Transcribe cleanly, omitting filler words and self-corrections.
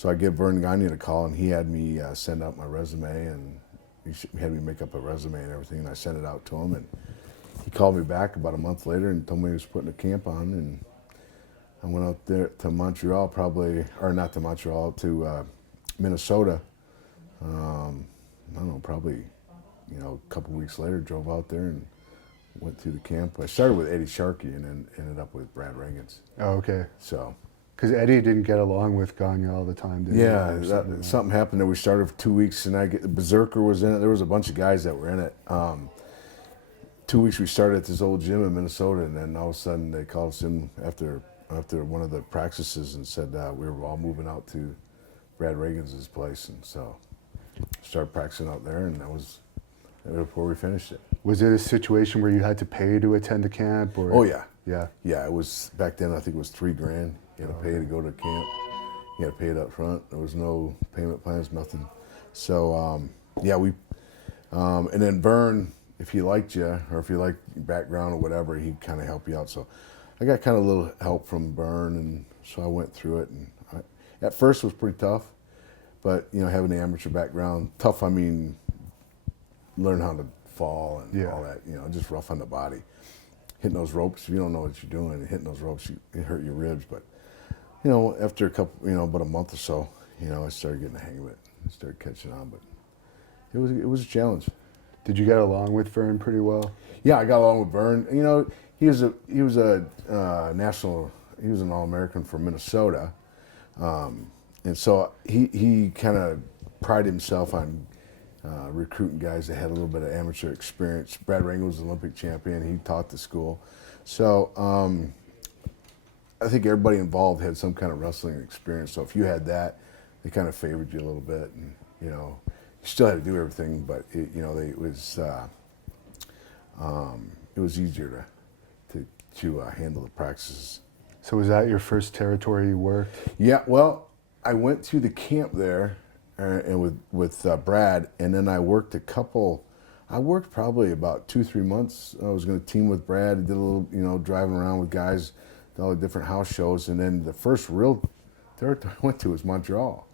So I give Verne Gagne a call, and he had me send out my resume, and he had me make up a resume and everything, and I sent it out to him, and he called me back about a month later and told me he was putting a camp on, and I went out there to Montreal, or not to Montreal, to Minnesota. I don't know, probably, a couple weeks later, drove out there and went through the camp. I started with Eddie Sharkey and then ended up with Brad Reagans. Oh, okay. So. Because Eddie didn't get along with Gagne all the time, did he? Yeah, something happened there. We started for 2 weeks, and Berserker was in it. There was a bunch of guys that were in it. 2 weeks we started at this old gym in Minnesota, and then all of a sudden they called us in after one of the practices and said we were all moving out to Brad Reagans' place, and so started practicing out there, and that was before we finished it. Was it a situation where you had to pay to attend the camp? Or? Oh yeah. Yeah. Yeah, it was back then. I think it was $3,000. You had to pay to go to camp. You had to pay it up front. There was no payment plans, nothing. So yeah, and then Verne, if he liked you or if you liked your background or whatever, he'd kind of help you out. So I got kind of a little help from Verne, and so I went through it. And at first it was pretty tough, but having the amateur background, tough. I mean, learn how to fall and all that. Just rough on the body. Hitting those ropes, if you don't know what you're doing, hitting those ropes, it hurt your ribs. But after a couple, about a month or so, I started getting the hang of it. I started catching on, but it was a challenge. Did you get along with Verne pretty well? Yeah, I got along with Verne. He was an All-American for Minnesota, and so he kind of prided himself on recruiting guys that had a little bit of amateur experience. Brad Reagans was an Olympic champion. He taught the school, so I think everybody involved had some kind of wrestling experience. So if you had that, they kind of favored you a little bit, and you still had to do everything, but it was easier to handle the practices. So was that your first territory you worked? Yeah, well, I went to the camp there and with Brad, and then I worked probably about 2-3 months. I was going to team with Brad. I did a little, driving around with guys, all the different house shows, and then the first real territory I went to was Montreal.